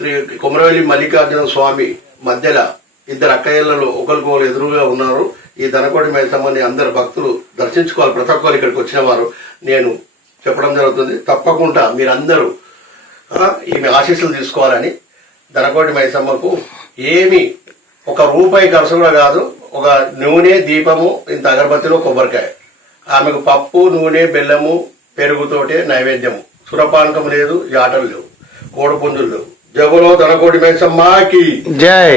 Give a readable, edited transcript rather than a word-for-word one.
శ్రీ కొమరవెల్లి మల్లికార్జున స్వామి మధ్యలో ఇద్దరు అక్కయ్యలలో ఒకరికొకరు ఎదురుగా ఉన్నారు. ఈ ధనకోటి మైసమ్మని అందరు భక్తులు దర్శించుకోవాలి. ప్రతి ఒక్కరు ఇక్కడికి వచ్చిన వారు నేను చెప్పడం జరుగుతుంది. తప్పకుండా మీరందరూ ఈమె ఆశీస్సులు తీసుకోవాలని. ధనకోటి మైసమ్మకు ఏమి ఒక రూపాయి ఖర్చు కూడా కాదు. ఒక నూనె, దీపము, ఇంత అగరబత్తిలో కొబ్బరికాయ. ఆమెకు పప్పు, నూనె, బెల్లము, పెరుగుతోటే నైవేద్యము. సురపానకం లేదు, జాటలు లేవు, కోడిపుంజులు లేవు. జగులో ధనకోటి మైసమ్మకి జై.